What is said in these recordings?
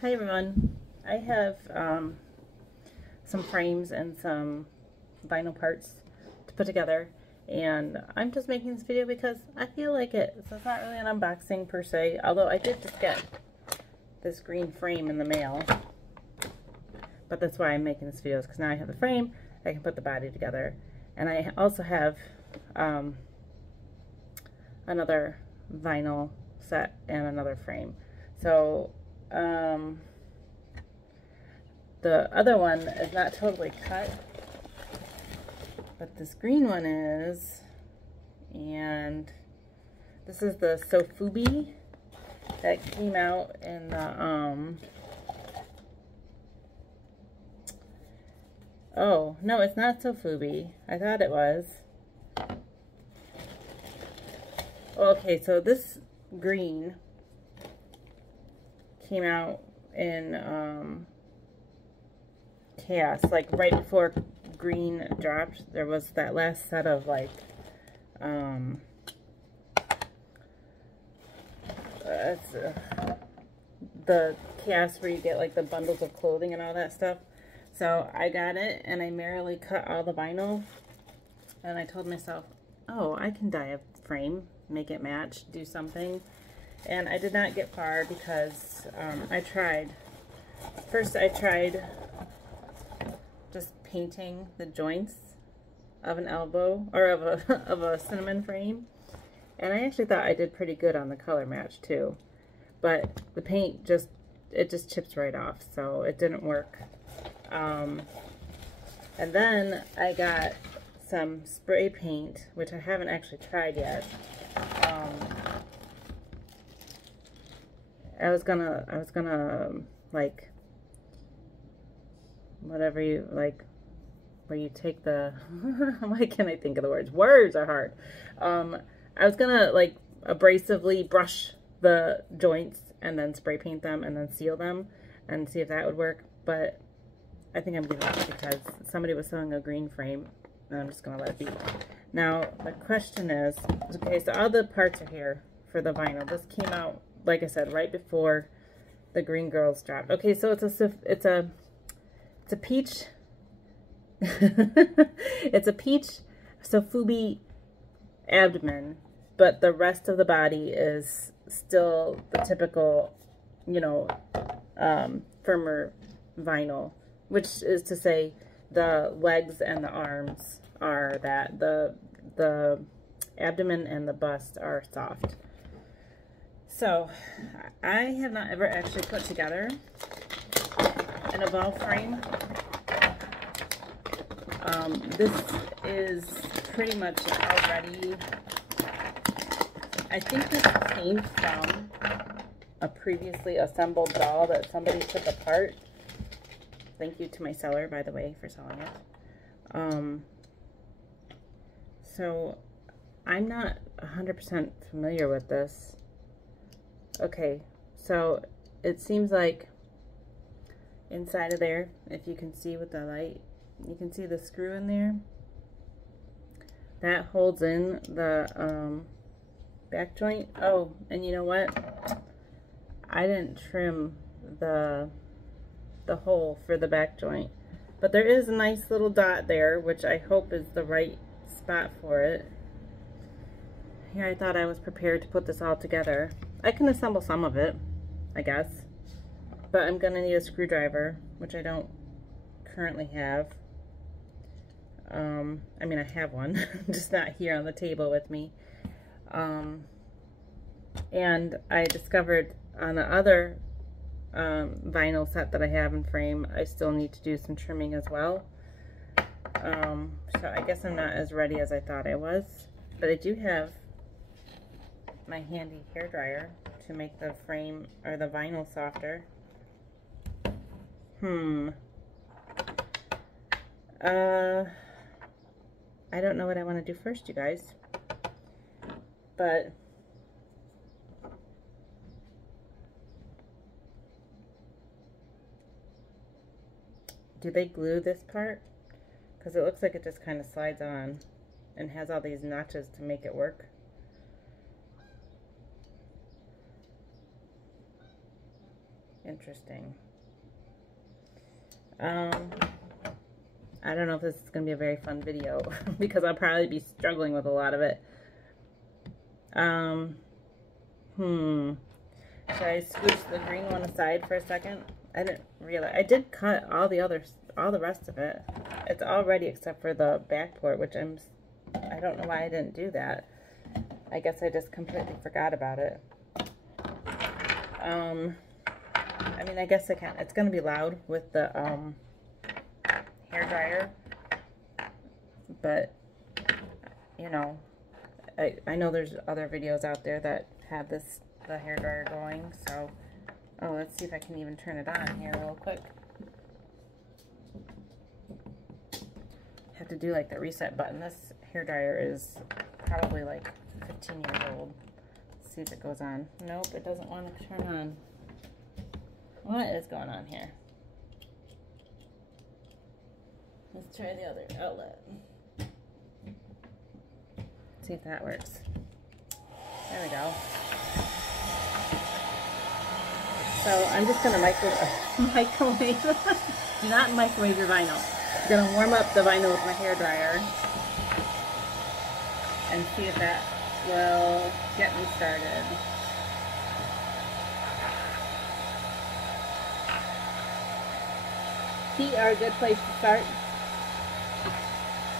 Hi everyone. I have some frames and some vinyl parts to put together, and I'm just making this video because I feel like it. So it's not really an unboxing per se, although I did just get this green frame in the mail. But that's why I'm making this video, is because now I have the frame, I can put the body together. And I also have another vinyl set and another frame. So the other one is not totally cut, but this green one is, and this is the Sofubi that came out in the oh no, it's not Sofubi. I thought it was. Okay, so this green came out in Chaos, like right before green dropped. There was that last set of like the Chaos where you get like the bundles of clothing and all that stuff. So I got it and I merrily cut all the vinyl, and I told myself, oh, I can dye a frame, make it match, do something. And I did not get far because I tried just painting the joints of an elbow, or of a cinnamon frame, and I actually thought I did pretty good on the color match too, but the paint just chips right off, so it didn't work. And then I got some spray paint, which I haven't actually tried yet. I was gonna like, whatever you like, where you take the why can't I think of the words? Words are hard. I was gonna like abrasively brush the joints and then spray paint them and then seal them and see if that would work, but I think I'm giving up because somebody was selling a green frame and I'm just gonna let it be. Now the question is, okay, so all the parts are here for the vinyl. This came out, like I said, right before the green girls dropped. Okay, so it's a peach it's a peach Sofubi abdomen, but the rest of the body is still the typical, you know, firmer vinyl, which is to say the legs and the arms are that, the abdomen and the bust are soft. So I have not ever actually put together an evolve frame. This is pretty much already, I think this came from a previously assembled doll that somebody took apart. Thank you to my seller, by the way, for selling it. So I'm not 100% familiar with this. Okay, so it seems like inside of there, if you can see with the light, you can see the screw in there. That holds in the back joint. Oh, and you know what? I didn't trim the hole for the back joint, but there is a nice little dot there, which I hope is the right spot for it. Here, I thought I was prepared to put this all together. I can assemble some of it, I guess, but I'm gonna need a screwdriver, which I don't currently have. I mean, I have one, just not here on the table with me. And I discovered on the other vinyl set that I have in frame, I still need to do some trimming as well. So I guess I'm not as ready as I thought I was, but I do have my handy hair dryer to make the frame or the vinyl softer. I don't know what I want to do first, you guys, but do they glue this part? Because it looks like it just kind of slides on and has all these notches to make it work. Interesting. I don't know if this is going to be a very fun video because I'll probably be struggling with a lot of it. Should I scooch the green one aside for a second? I didn't realize. I did cut all the rest of it. It's all ready except for the back port, which I don't know why I didn't do that. I guess I just completely forgot about it. I mean, I guess I can. It's going to be loud with the hair dryer, but you know, I know there's other videos out there that have the hair dryer going. So, oh, let's see if I can even turn it on here real quick. Have to do like the reset button. This hair dryer is probably like 15 years old. Let's see if it goes on. Nope, it doesn't want to turn on. What is going on here? Let's try the other outlet. See if that works. There we go. So I'm just gonna microwave. Do not microwave your vinyl. I'm gonna warm up the vinyl with my hair dryer and see if that will get me started. Feet are a good place to start.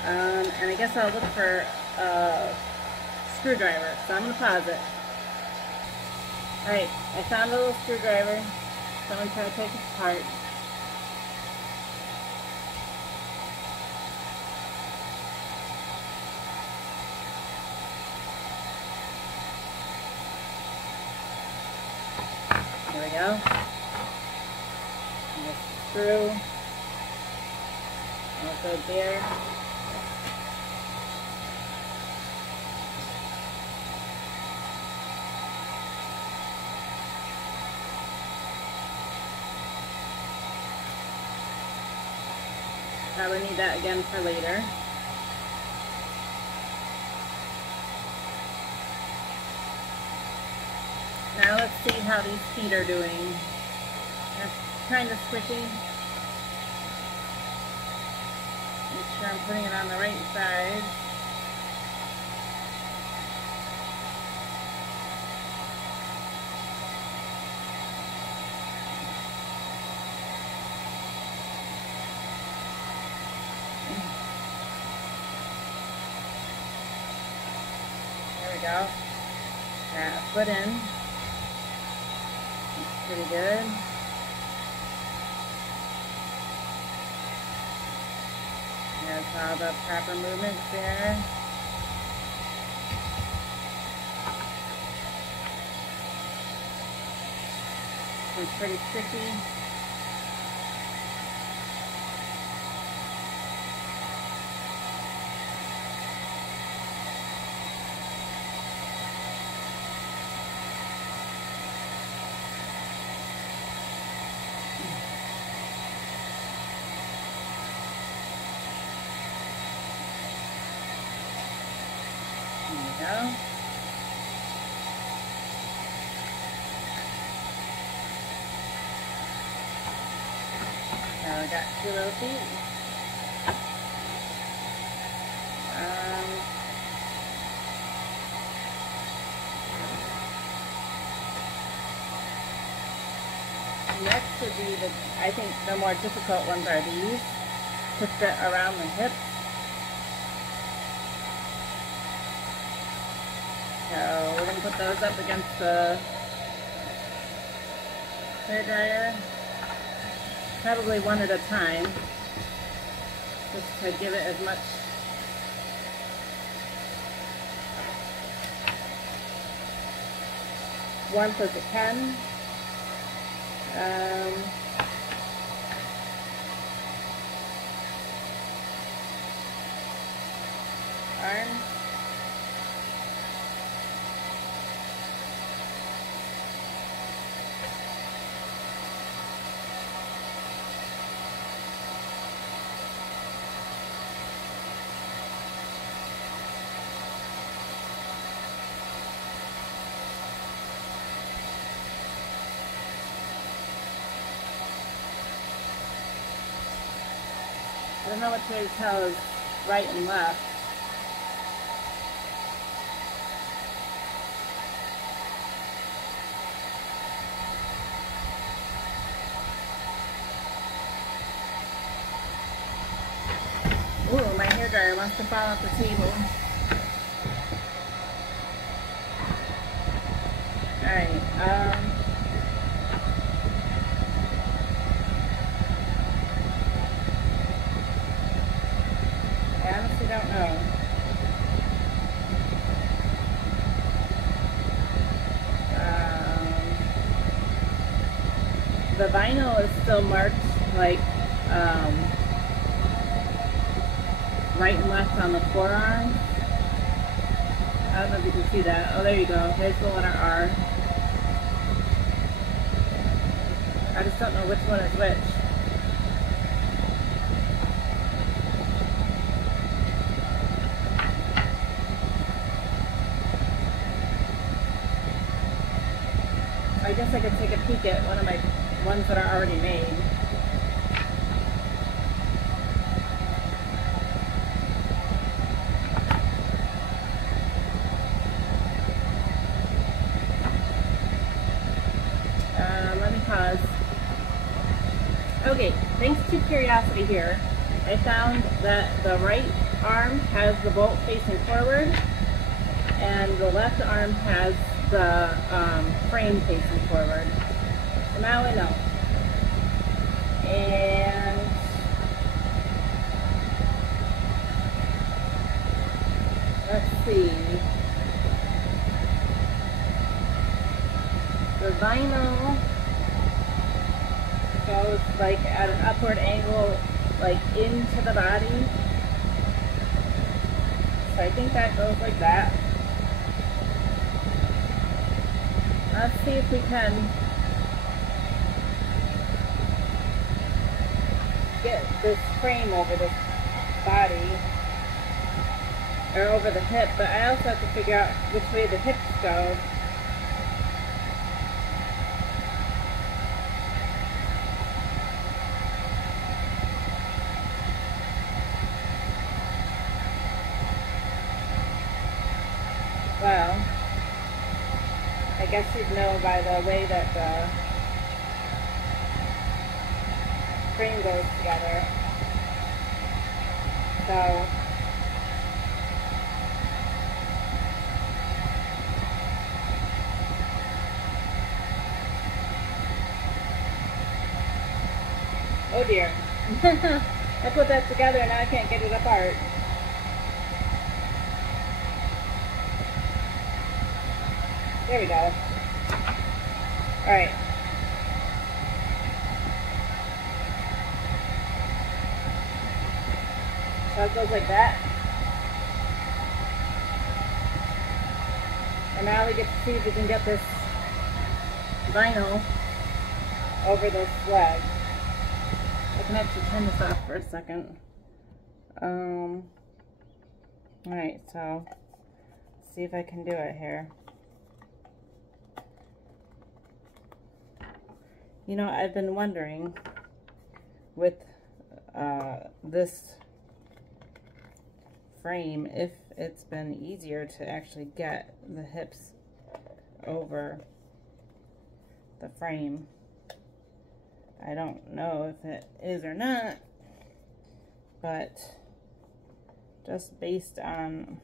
And I guess I'll look for a screwdriver. So I'm gonna pause it. Alright, I found a little screwdriver. So I'm gonna try to take it apart. There we go. And the screw. Also there. Probably need that again for later. Now let's see how these feet are doing. They're kind of squishy. Make sure I'm putting it on the right side. There we go. Got a foot in. That's pretty good. There's all the proper movements there. It's pretty tricky. There we go. So I got two little feet. Next would be I think the more difficult ones are these to fit around the hips. So we're going to put those up against the hair dryer, probably one at a time, just to give it as much warmth as it can. Arms. I don't know which way to tell is right and left. Ooh, my hairdryer must have fallen off the table. Alright, I honestly don't know. The vinyl is still marked like right and left on the forearm. I don't know if you can see that. Oh, there you go. There's the letter R. I just don't know which one is which. I guess I could take a peek at one of my ones that are already made. Let me pause. Okay, thanks to curiosity here, I found that the right arm has the bolt facing forward and the left arm has the frame facing forward. So now I know. And let's see. The vinyl goes like at an upward angle, like into the body. So I think that goes like that. Let's see if we can get this frame over this body, or over the hip, but I also have to figure out which way the hips go. Well, I guess you'd know by the way that the frame goes together. So, oh dear. I put that together and now I can't get it apart. There we go. Alright. So it goes like that. And now we get to see if we can get this vinyl over this leg. I can actually turn this off for a second. Alright, so see if I can do it here. You know, I've been wondering with this frame if it's been easier to actually get the hips over the frame. I don't know if it is or not, but just based on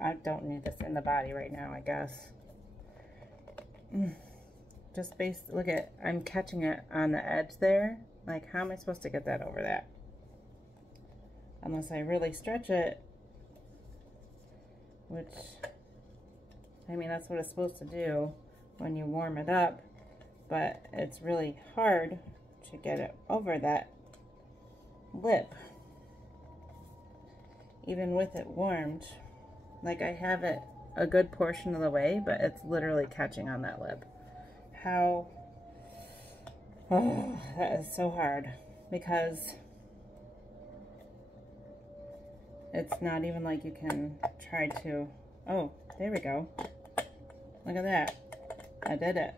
I don't need this in the body right now, I guess. Just based, look at, I'm catching it on the edge there. Like, how am I supposed to get that over that? Unless I really stretch it, which, I mean, that's what it's supposed to do when you warm it up, but it's really hard to get it over that lip, even with it warmed. Like, I have it a good portion of the way, but it's literally catching on that lip. How, oh, that is so hard, because it's not even like you can try to, oh, there we go. Look at that. I did it.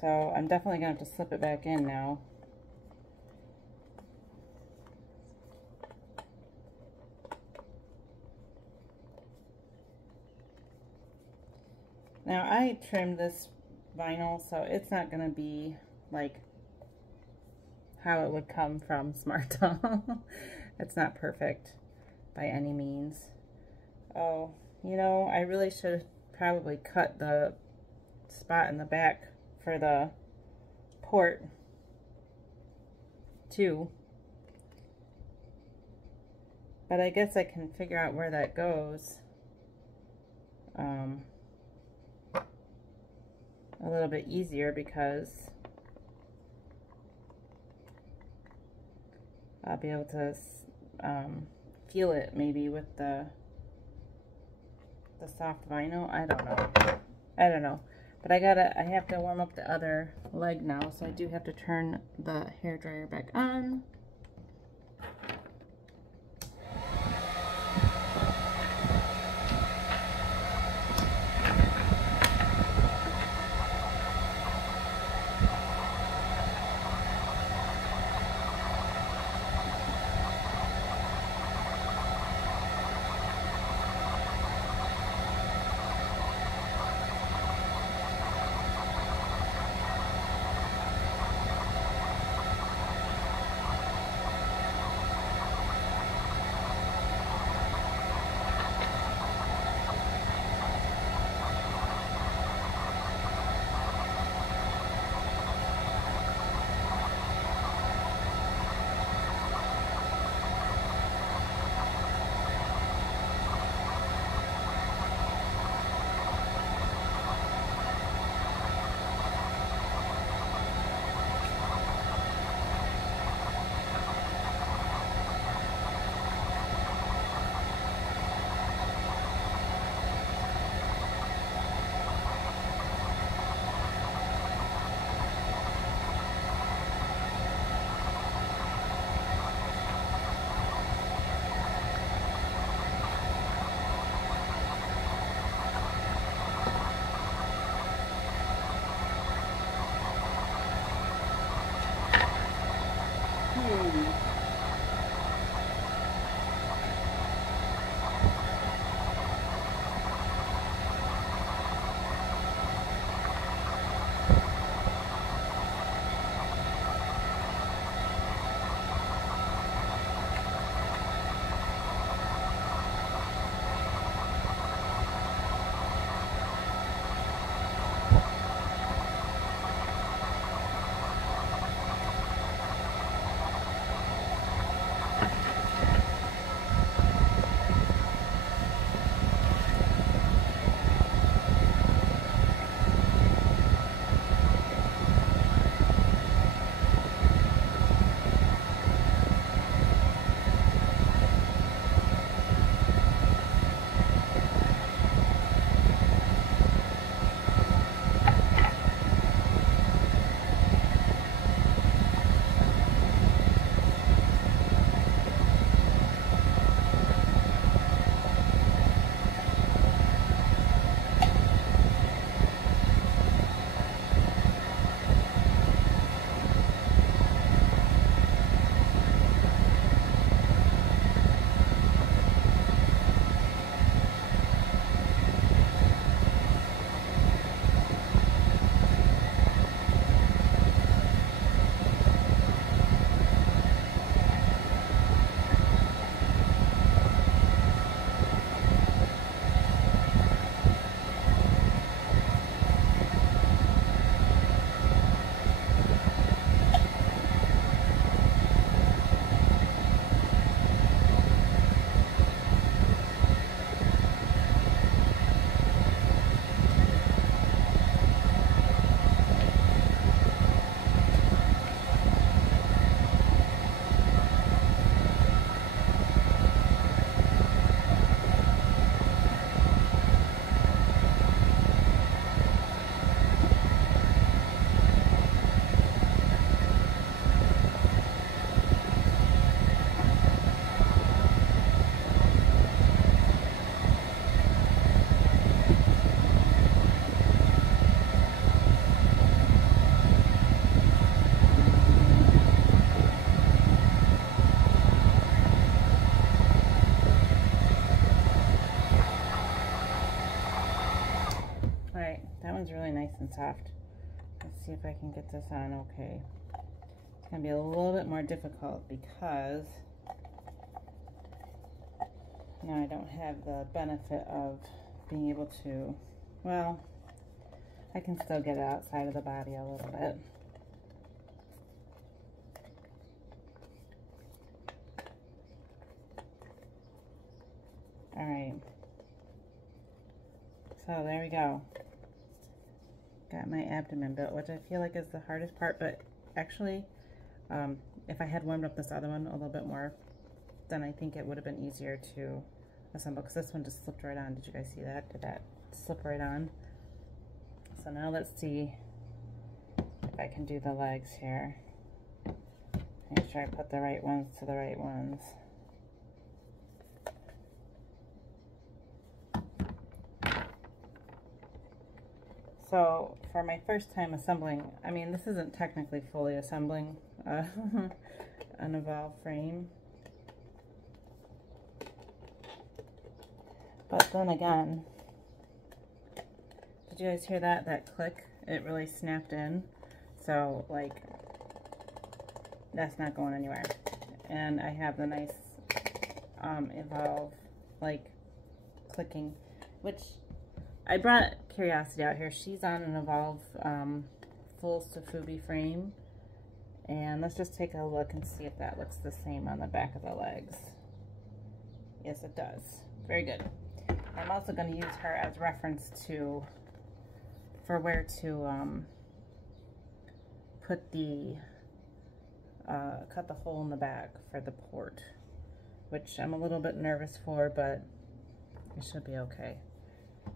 So I'm definitely going to have to slip it back in now. Now I trimmed this vinyl, so it's not going to be like how it would come from SmartDoll. It's not perfect by any means. Oh, you know, I really should probably cut the spot in the back for the port too. But I guess I can figure out where that goes a little bit easier, because I'll be able to feel it maybe with the soft vinyl. I don't know. But I have to warm up the other leg now, so I do have to turn the hairdryer back on. right, that one's really nice and soft. Let's see if I can get this on okay. It's gonna be a little bit more difficult because now I don't have the benefit of being able to, well, I can still get it outside of the body a little bit. All right, so there we go. Got my abdomen built, which I feel like is the hardest part, but actually, if I had warmed up this other one a little bit more, then I think it would have been easier to assemble, because this one just slipped right on. Did you guys see that? Did that slip right on? So now let's see if I can do the legs here. Make sure I put the right ones to the right ones. So for my first time assembling, I mean, this isn't technically fully assembling an Evolve frame. But then again, did you guys hear that? That click? It really snapped in. So, like, that's not going anywhere. And I have the nice Evolve, like, clicking, which I brought Curiosity out here. She's on an Evolve full Sofubi frame. And let's just take a look and see if that looks the same on the back of the legs. Yes, it does. Very good. I'm also going to use her as reference for where to put the cut the hole in the back for the port, which I'm a little bit nervous for, but it should be okay.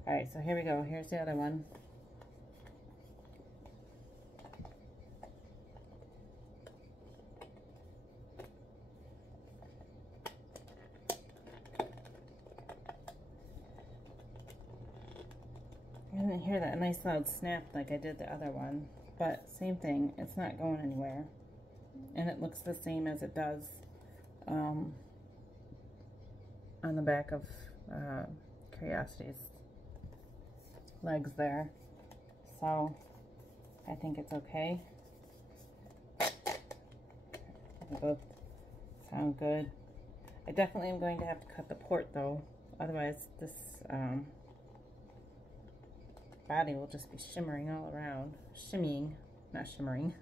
All right, so here we go. Here's the other one. I didn't hear that nice loud snap like I did the other one, but same thing, it's not going anywhere. And it looks the same as it does on the back of Curiosity's legs there. So I think it's okay. They both sound good. I definitely am going to have to cut the port though, otherwise this body will just be shimmering all around. Shimmying, not shimmering.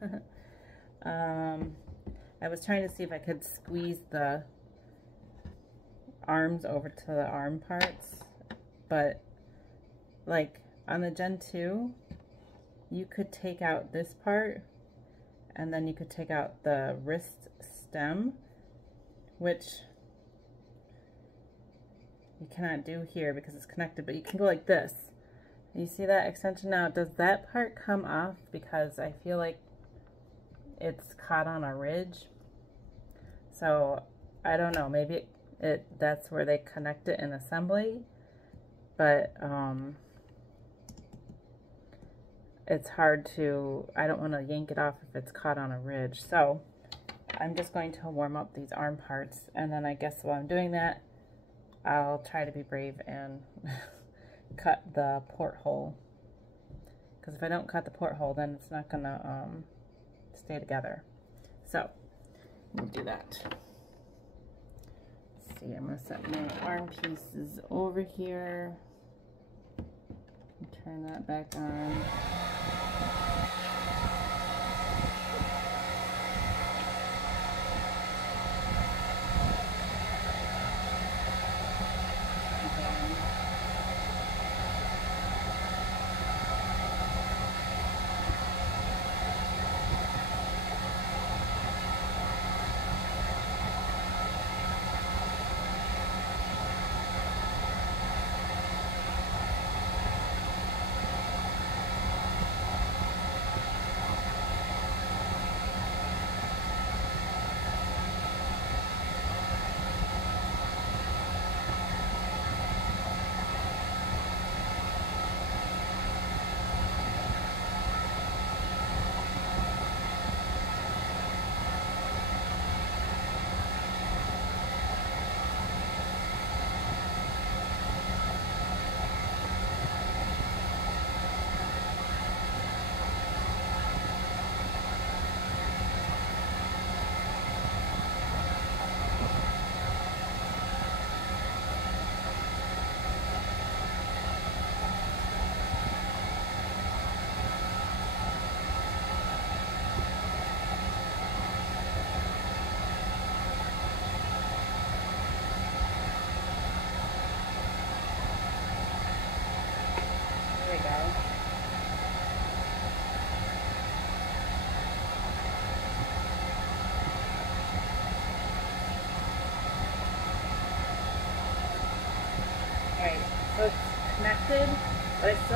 I was trying to see if I could squeeze the arms over to the arm parts, but like on the Gen 2, you could take out this part and then you could take out the wrist stem, which you cannot do here because it's connected, but you can go like this. You see that extension now? Does that part come off? Because I feel like it's caught on a ridge. So I don't know, maybe that's where they connect it in assembly, but it's hard to, I don't want to yank it off if it's caught on a ridge. So I'm just going to warm up these arm parts, and then I guess while I'm doing that, I'll try to be brave and cut the porthole, because if I don't cut the porthole, then it's not gonna stay together. So we'll do that. Let's see, I'm gonna set my arm pieces over here and turn that back on.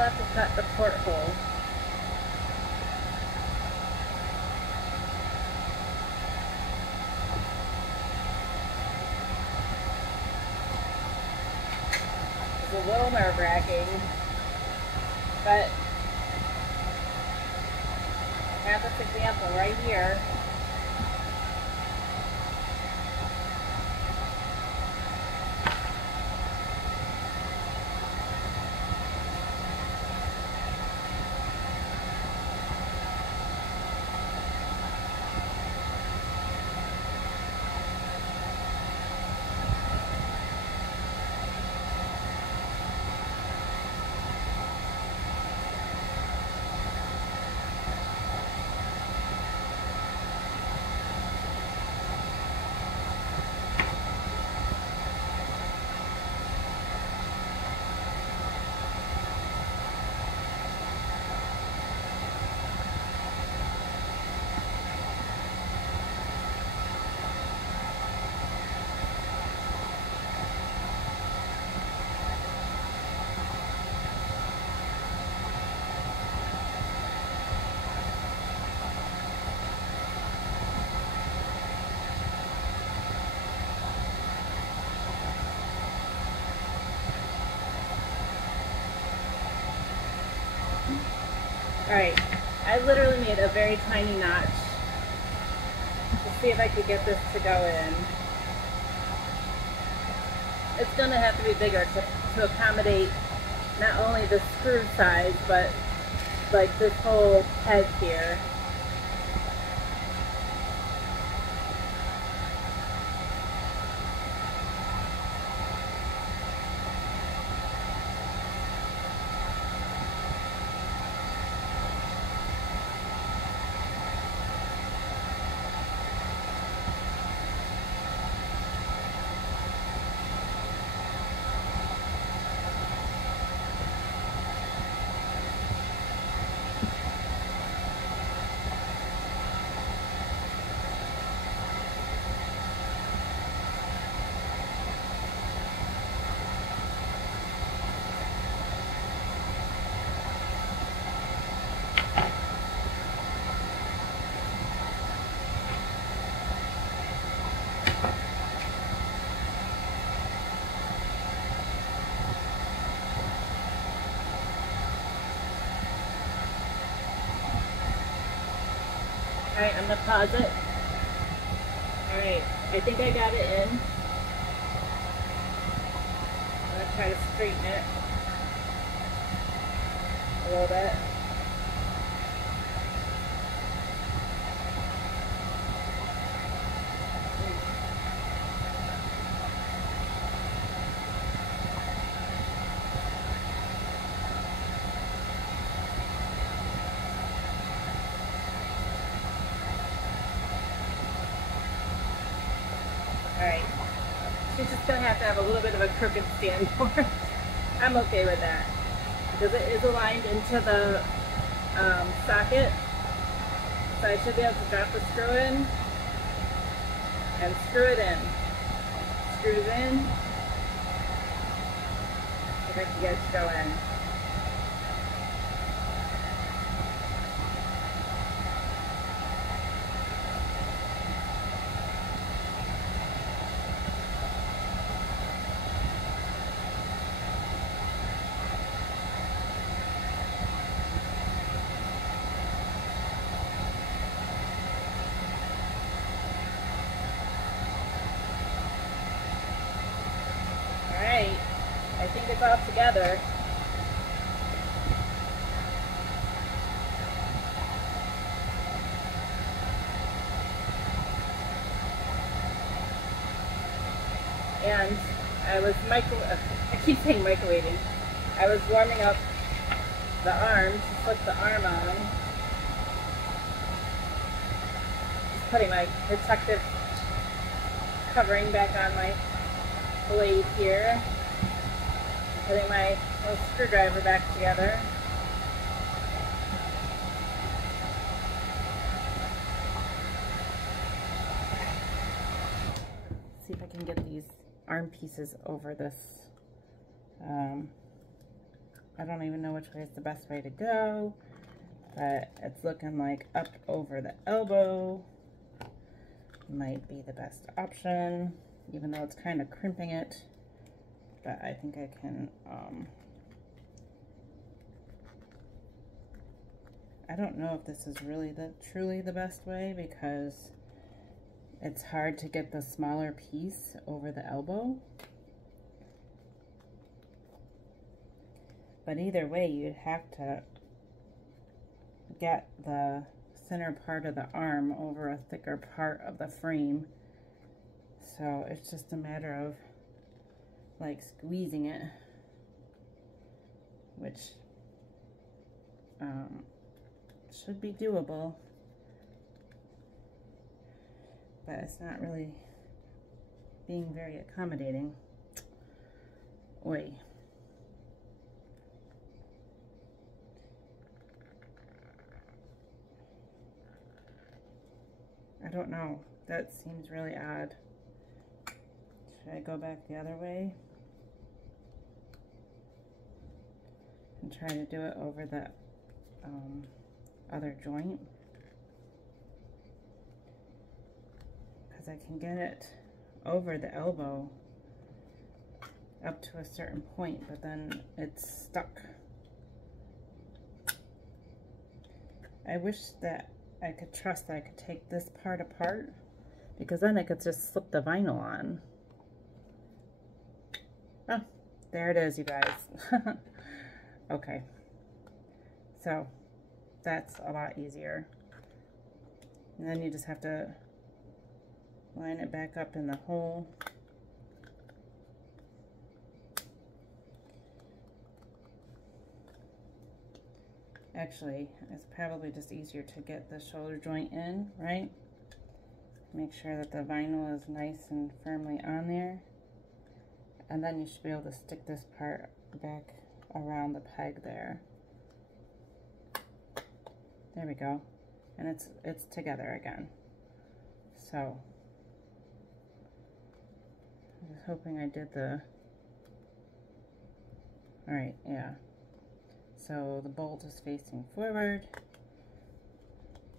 have to cut the porthole. It's a little nerve-wracking, but I have this example right here. Alright, I literally made a very tiny notch to see if I could get this to go in. It's going to have to be bigger to accommodate not only the screw size, but like this whole peg here. Alright, I'm going to pause it. Alright, I think I got it in. I'm going to try to straighten it a little bit. Alright, she's just going to have a little bit of a crooked stand for it. I'm okay with that because it is aligned into the socket, so I should be able to drop the screw in and screw it in. Screws in. See if I can get it to go in. I think it's all together. And I keep saying microwaving. I was warming up the arm to flip the arm on. Just putting my protective covering back on my blade here. Putting my little screwdriver back together. See if I can get these arm pieces over this I don't even know which way is the best way to go, but it's looking like up over the elbow might be the best option, even though it's kind of crimping it, but I think I can, I don't know if this is really truly the best way, because it's hard to get the smaller piece over the elbow. But either way, you'd have to get the center part of the arm over a thicker part of the frame. So it's just a matter of like squeezing it, which should be doable, but it's not really being very accommodating. Oi. I don't know. That seems really odd. Should I go back the other way and try to do it over the other joint? Because I can get it over the elbow up to a certain point, but then it's stuck. I wish that I could trust that I could take this part apart, because then I could just slip the vinyl on. Oh, there it is, you guys. Okay, so that's a lot easier. And then you just have to line it back up in the hole. Actually, it's probably just easier to get the shoulder joint in, right? Make sure that the vinyl is nice and firmly on there. And then you should be able to stick this part back around the peg there. There we go. And it's together again. So, I'm just hoping I did the... Alright, yeah. So the bolt is facing forward,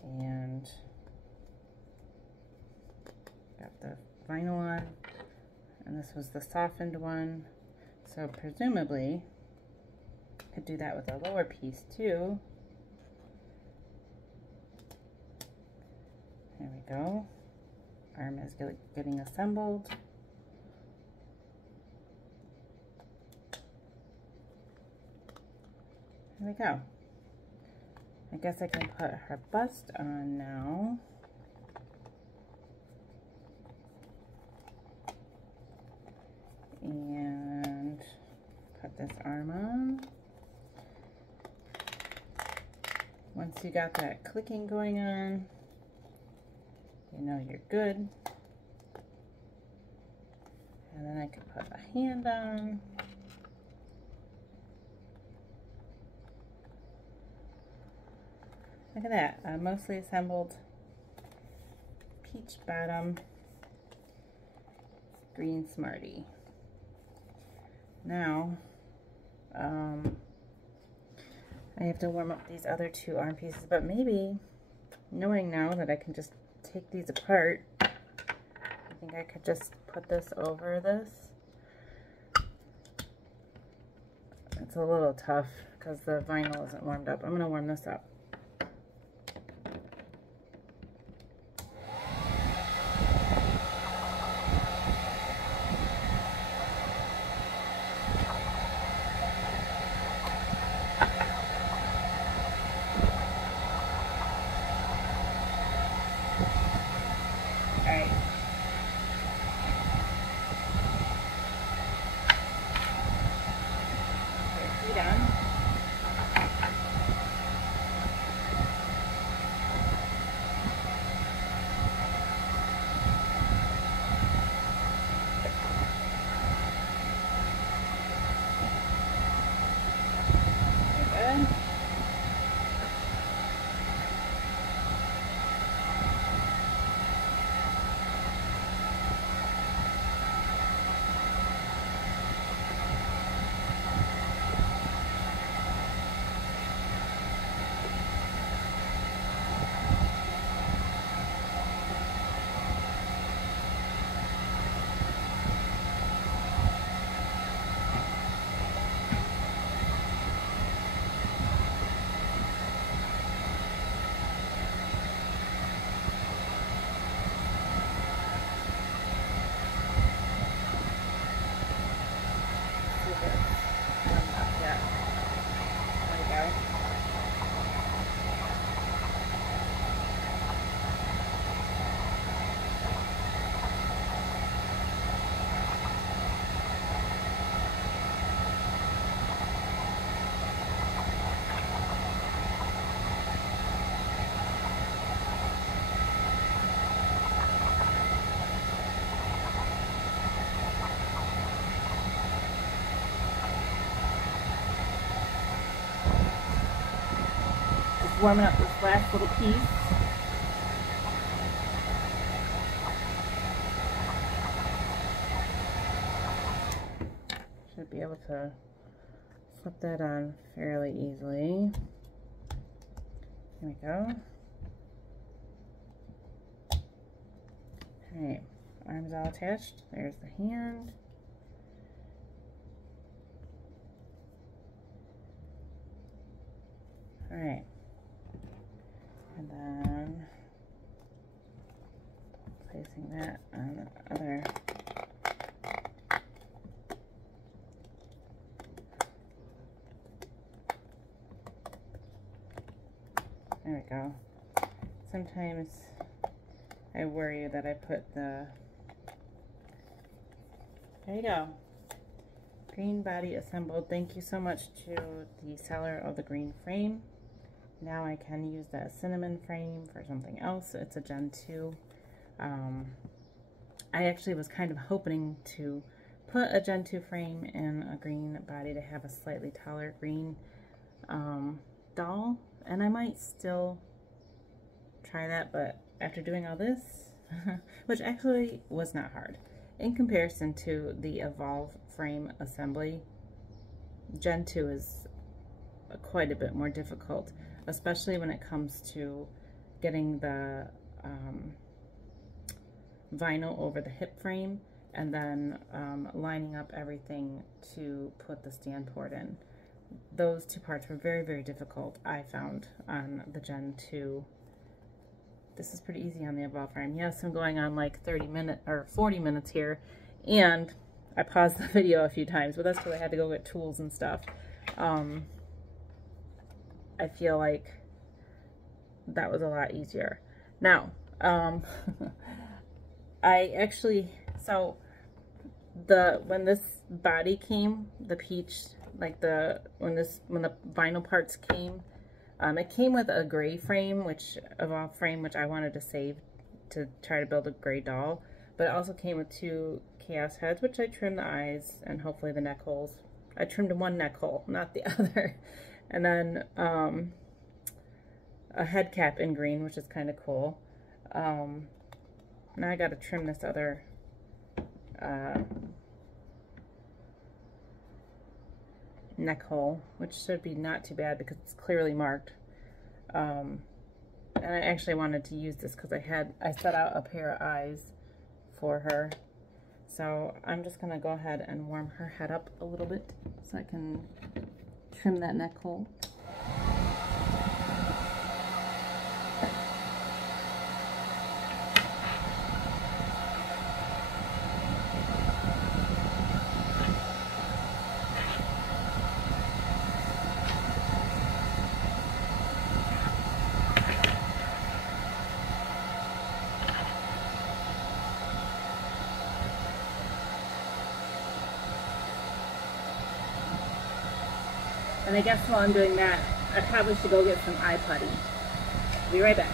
and got the vinyl on, and this was the softened one, so presumably I could do that with a lower piece too. There we go. Arm is getting assembled. There we go. I guess I can put her bust on now. And put this arm on. Once you got that clicking going on, you know you're good. And then I can put a hand on. Look at that, a mostly assembled peach bottom green Smartie. Now, I have to warm up these other two arm pieces, but maybe, knowing now that I can just take these apart, I think I could just put this over this. It's a little tough because the vinyl isn't warmed up. I'm going to warm this up. warming up this last little piece. Should be able to slip that on fairly easily. There we go. Alright, arms all attached. There's the hand. Alright. And then placing that on the other. There we go. Sometimes I worry that I put the, there you go. Green body assembled. Thank you so much to the seller of the green frame. Now I can use that cinnamon frame for something else. It's a Gen 2. I actually was kind of hoping to put a Gen 2 frame in a green body to have a slightly taller green doll. And I might still try that, but after doing all this, which actually was not hard, in comparison to the Evolve frame assembly, Gen 2 is quite a bit more difficult, especially when it comes to getting the vinyl over the hip frame and then lining up everything to put the stand port in. Those two parts were very, very difficult, I found, on the Gen 2. This is pretty easy on the Evolve frame. Yes, I'm going on like 30 minutes or 40 minutes here, and I paused the video a few times, but that's because I had to go get tools and stuff. I feel like that was a lot easier. Now, I actually, so when this body came, the peach, like when the vinyl parts came, it came with a gray frame, which I wanted to save to try to build a gray doll, but it also came with 2 chaos heads, which I trimmed the eyes and hopefully the neck holes. I trimmed one neck hole, not the other, and then a head cap in green, which is kind of cool. Now I got to trim this other neck hole, which should be not too bad because it's clearly marked. And I actually wanted to use this because I set out a pair of eyes for her. So I'm just gonna go ahead and warm her head up a little bit so I can trim that neck hole. And I guess while I'm doing that, I probably should go get some eye putty. Be right back.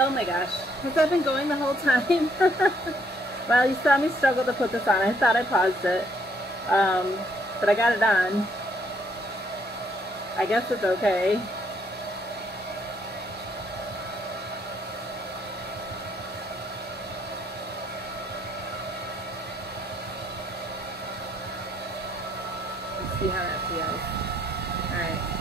Oh my gosh, has that been going the whole time? Well, you saw me struggle to put this on. I thought I paused it, but I got it on. I guess it's okay. Let's see how that feels. All right.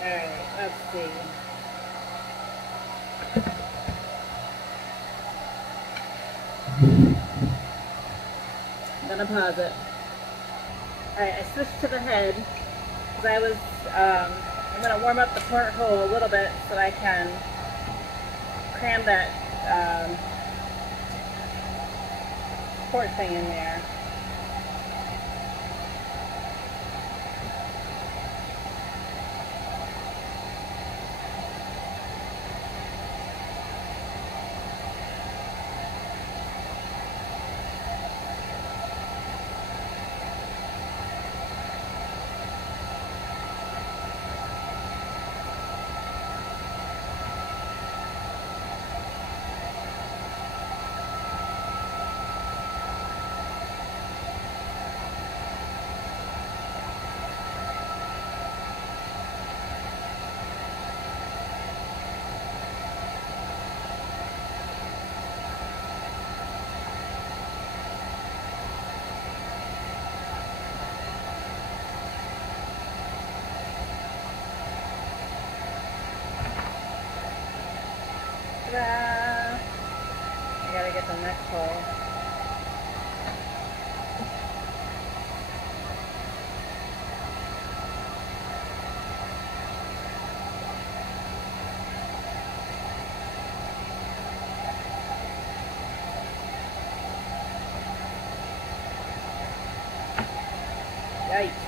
Alright, let's see. I'm gonna pause it. Alright, I switched to the head because I was, I'm gonna warm up the porthole a little bit so I can cram that port thing in there. gotta get the neck hole. Yikes.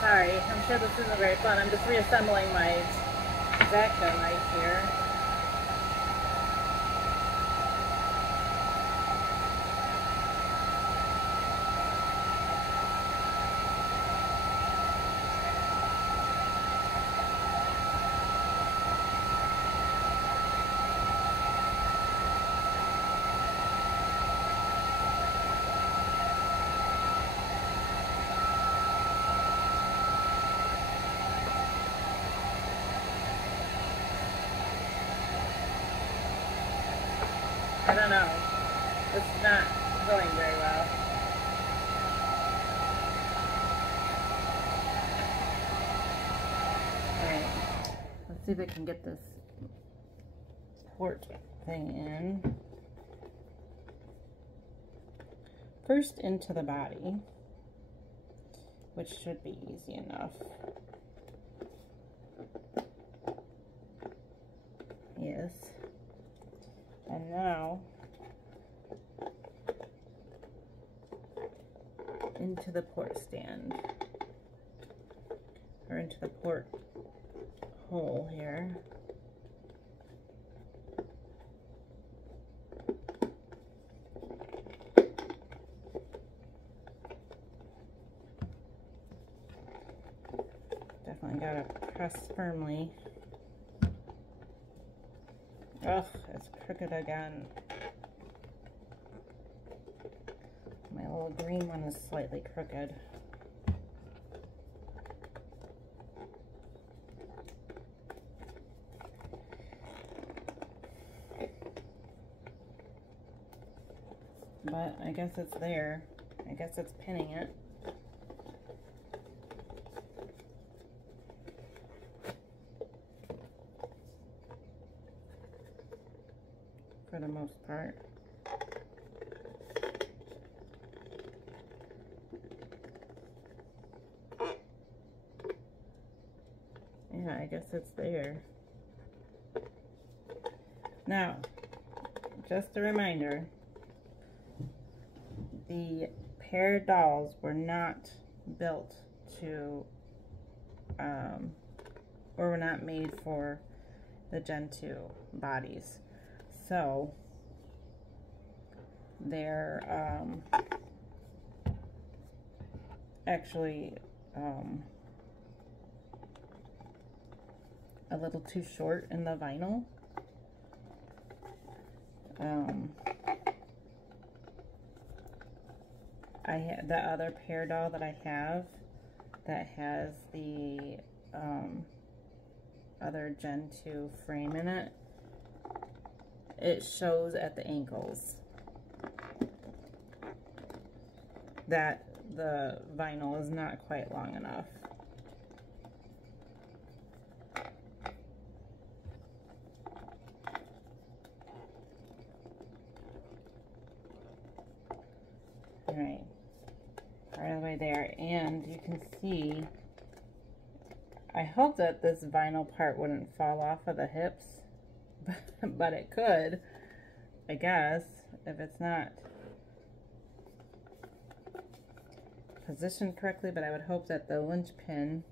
Sorry, I'm sure this isn't very fun. I'm just reassembling my X-Acto knife here. I don't know. It's not going very well. Alright. Let's see if I can get this port thing in. First into the body, which should be easy enough. Yes. And now into the port stand, or into the port hole here. Definitely gotta press firmly. Ugh, it's crooked again. My little green one is slightly crooked. But I guess it's there. I guess it's pinning it. For the most part. Yeah, I guess it's there. Now, just a reminder, the Pear dolls were not built to, or were not made for the Gen 2 bodies. So they're actually a little too short in the vinyl. I had the other Pear doll that I have that has the other Gen 2 frame in it. It shows at the ankles that the vinyl is not quite long enough. All right, part of the way there, and you can see, I hope that this vinyl part wouldn't fall off of the hips, but it could, I guess, if it's not positioned correctly. But I would hope that the linchpin,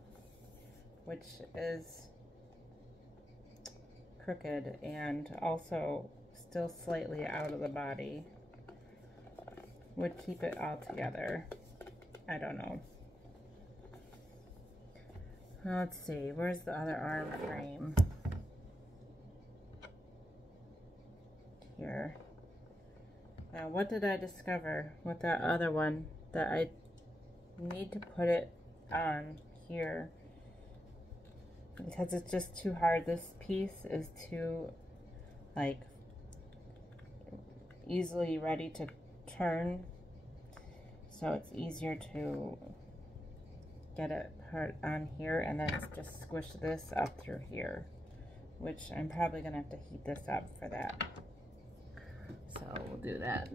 which is crooked and also still slightly out of the body, would keep it all together. I don't know. Let's see, where's the other arm frame? Here. Now, what did I discover with that other one? That I need to put it on here because it's just too hard. This piece is too, like, easily ready to turn, so it's easier to get it put on here and then just squish this up through here, which I'm probably gonna have to heat this up for that. So we'll do that.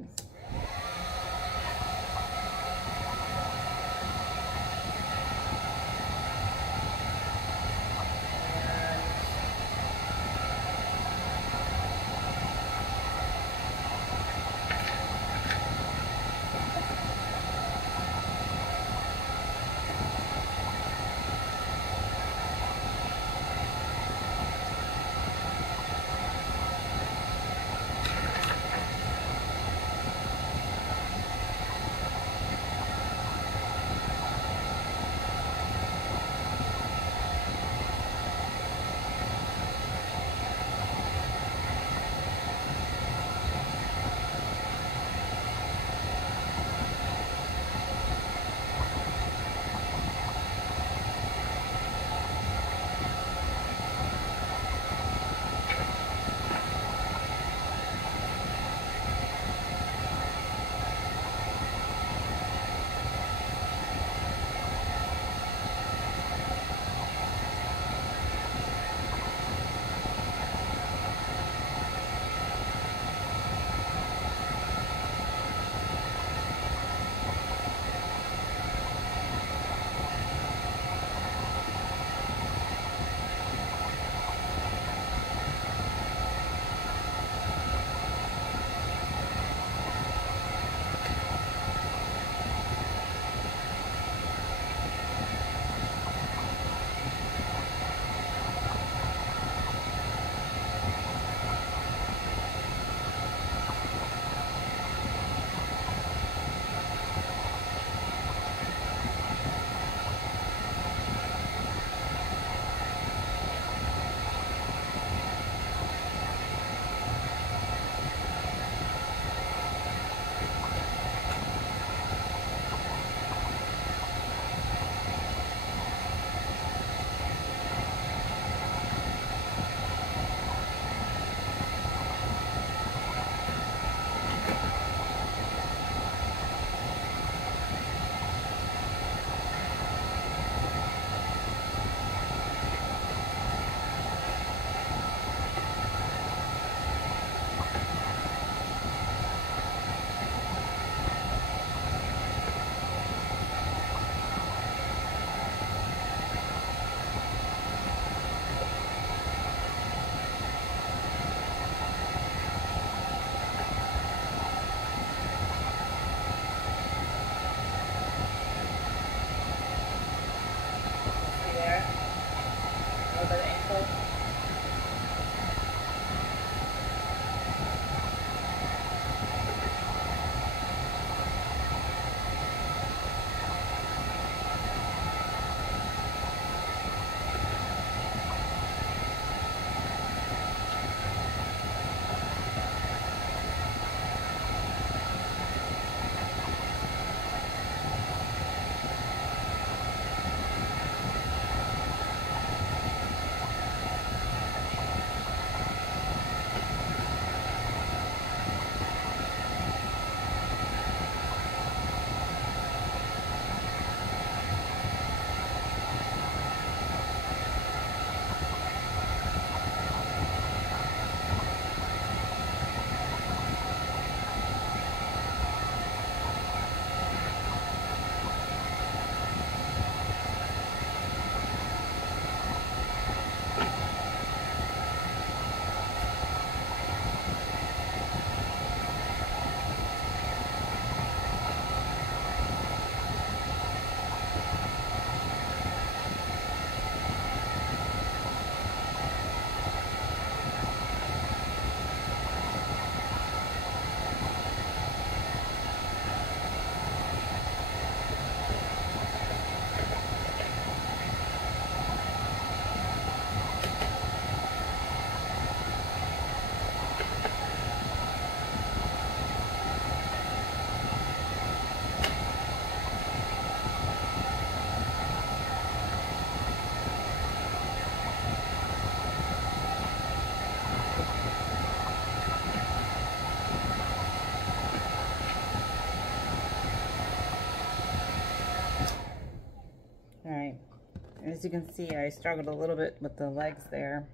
as you can see, I struggled a little bit with the legs there.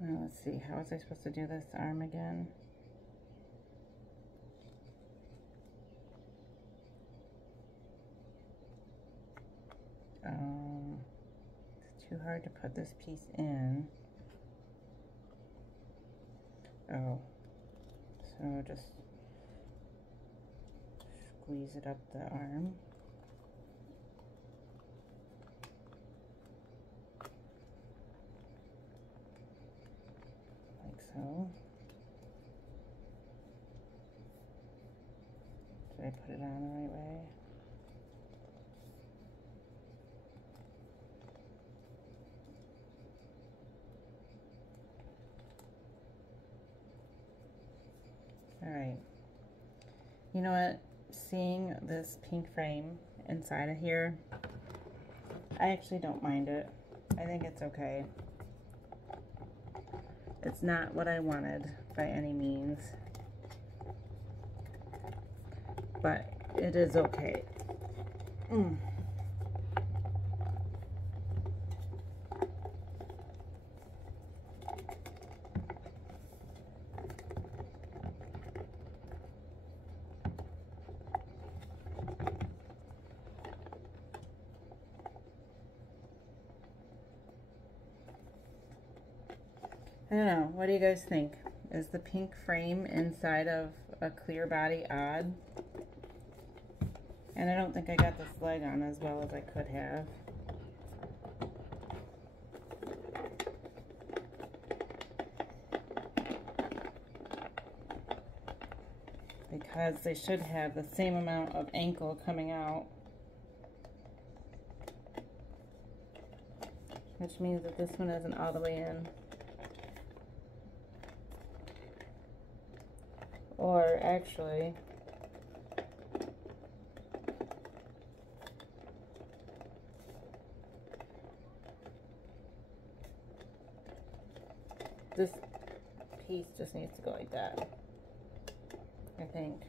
Let's see, how was I supposed to do this arm again? It's too hard to put this piece in. Oh, so just squeeze it up the arm. Like so. Did I put it on the right way? Alright, you know what, seeing this pink frame inside of here, I actually don't mind it. I think it's okay. It's not what I wanted by any means, but it is okay. I don't know, what do you guys think? Is the pink frame inside of a clear body odd? And I don't think I got this leg on as well as I could have. Because they should have the same amount of ankle coming out. Which means that this one isn't all the way in. Or actually, this piece just needs to go like that, I think.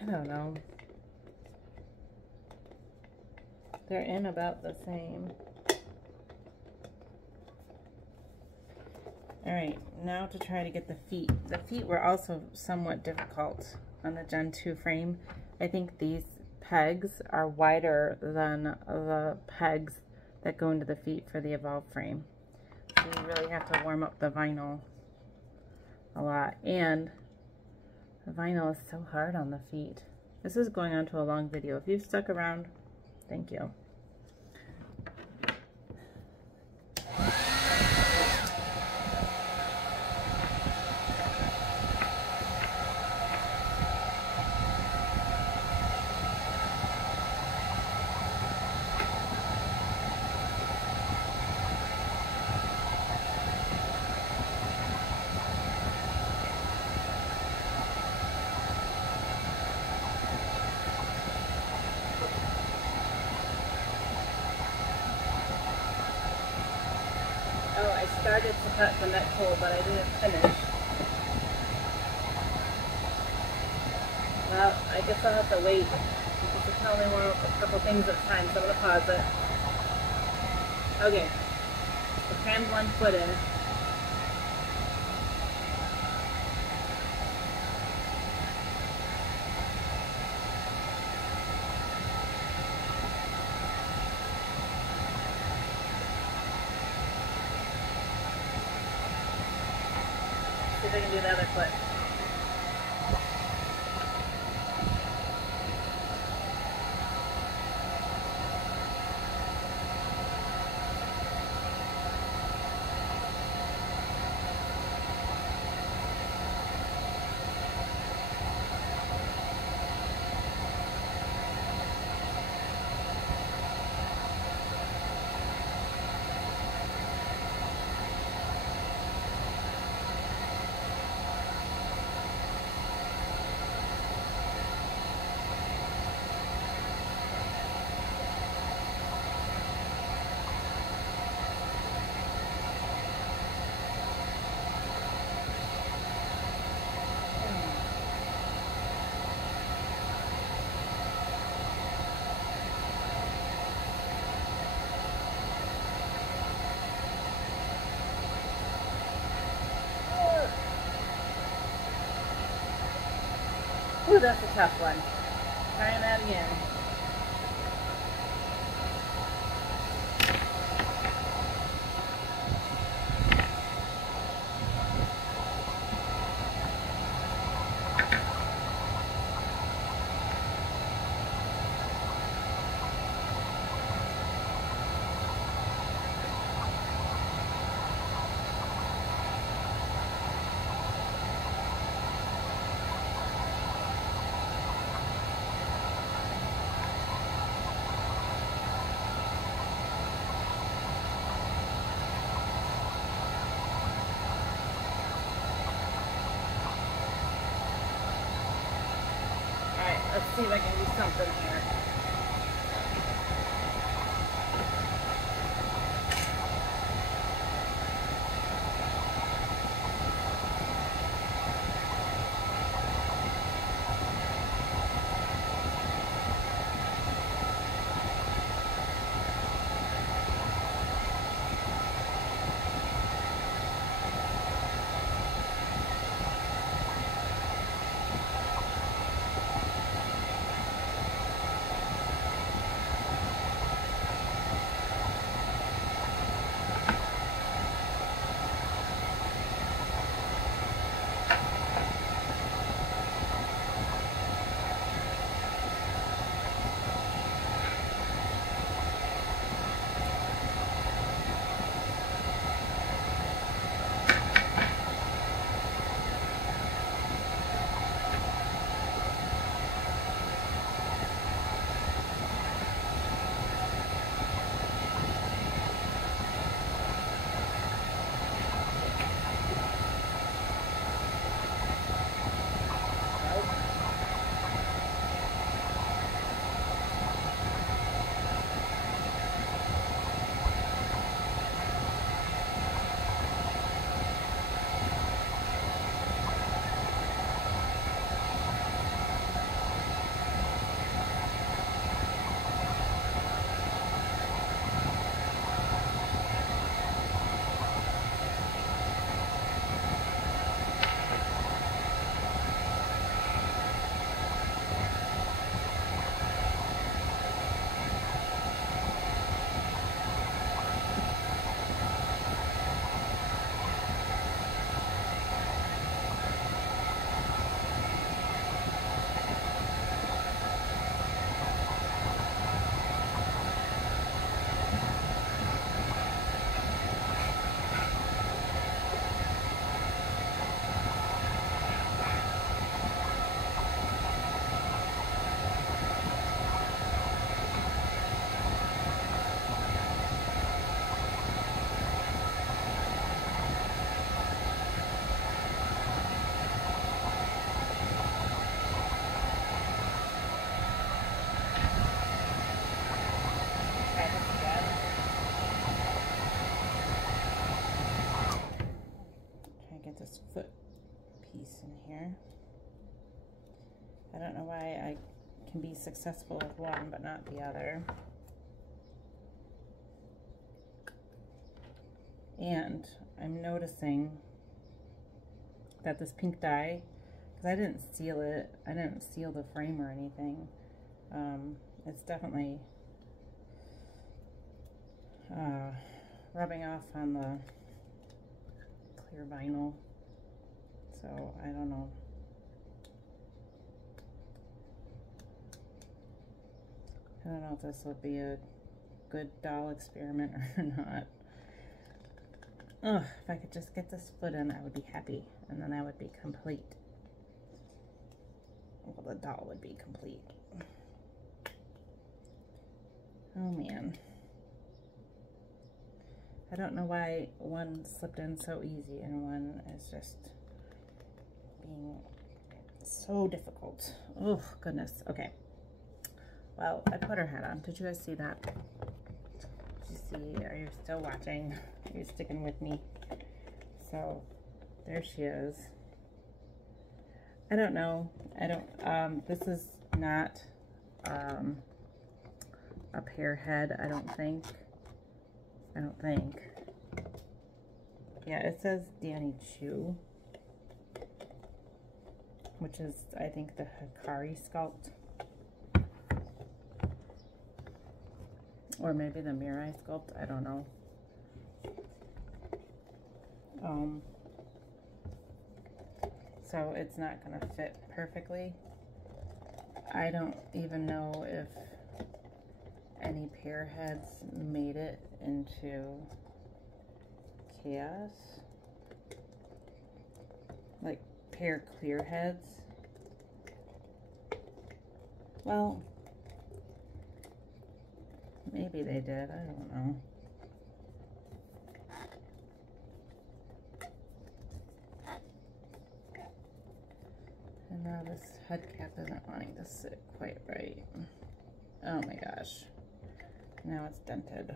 I don't know. They're in about the same. Alright, now to try to get the feet. The feet were also somewhat difficult on the Gen 2 frame. I think these pegs are wider than the pegs that go into the feet for the Evolve frame. So you really have to warm up the vinyl a lot. And the vinyl is so hard on the feet. This is going on to a long video. If you've stuck around, thank you. I started to cut the neck hole, but I didn't finish. Well, I guess I'll have to wait because I can only want a couple things at a time, so I'm going to pause it. Okay, I crammed 1 foot in. See if I can do the other foot. Ooh, that's a tough one. Trying that again. Let's see if I can do something here. This foot piece in here. I don't know why I can be successful with one but not the other. And I'm noticing that this pink dye, because I didn't seal it, I didn't seal the frame or anything, it's definitely rubbing off on the clear vinyl. So I don't know. I don't know if this would be a good doll experiment or not. Ugh, if I could just get this foot in, I would be happy, and then I would be complete. Well, the doll would be complete. Oh man. I don't know why one slipped in so easy and one is just being so difficult. Oh goodness. Okay. Well, I put her hat on. Did you guys see that? Did you see? Are you still watching? Are you sticking with me? So there she is. I don't know. I don't. This is not a pear head. I don't think. Yeah, it says Danny Chu. which is, I think, the Hikari sculpt. Or maybe the Mirai sculpt, I don't know. So it's not going to fit perfectly. I don't even know if any Pear heads made it into Chaos. Like Pear clear heads. Well, maybe they did, I don't know. And now this head cap isn't wanting to sit quite right. Oh my gosh. Now it's dented.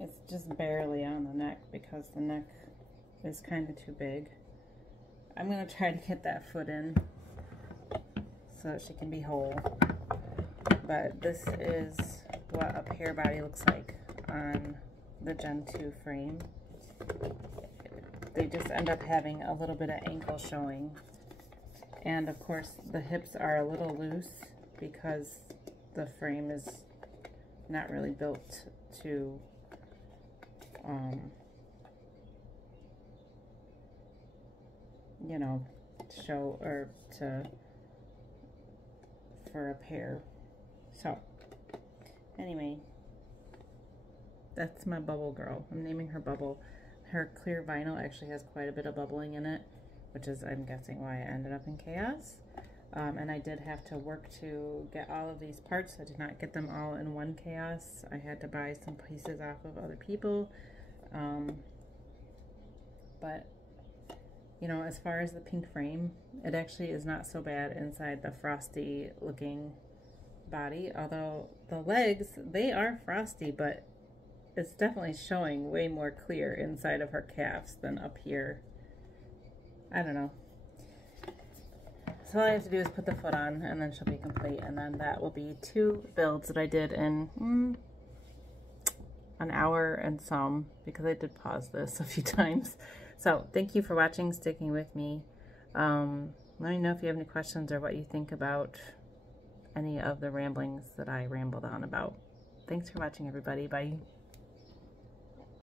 It's just barely on the neck because the neck is kind of too big. I'm going to try to get that foot in so that she can be whole. But this is what a Pear body looks like on the Gen 2 frame. They just end up having a little bit of ankle showing. And of course the hips are a little loose because the frame is not really built to you know, show or to for a Pear. So anyway, that's my bubble girl. I'm naming her Bubble. Her clear vinyl actually has quite a bit of bubbling in it, which is, I'm guessing, why I ended up in Chaos. And I did have to work to get all of these parts. I did not get them all in one Chaos. I had to buy some pieces off of other people. But, you know, as far as the pink frame, it actually is not so bad inside the frosty looking body. Although the legs, they are frosty, but it's definitely showing way more clear inside of her calves than up here. I don't know. So all I have to do is put the foot on and then she'll be complete, and then that will be 2 builds that I did in an hour and some, because I did pause this a few times. So thank you for watching, sticking with me. Let me know if you have any questions or what you think about any of the ramblings that I rambled on about. Thanks for watching, everybody. Bye.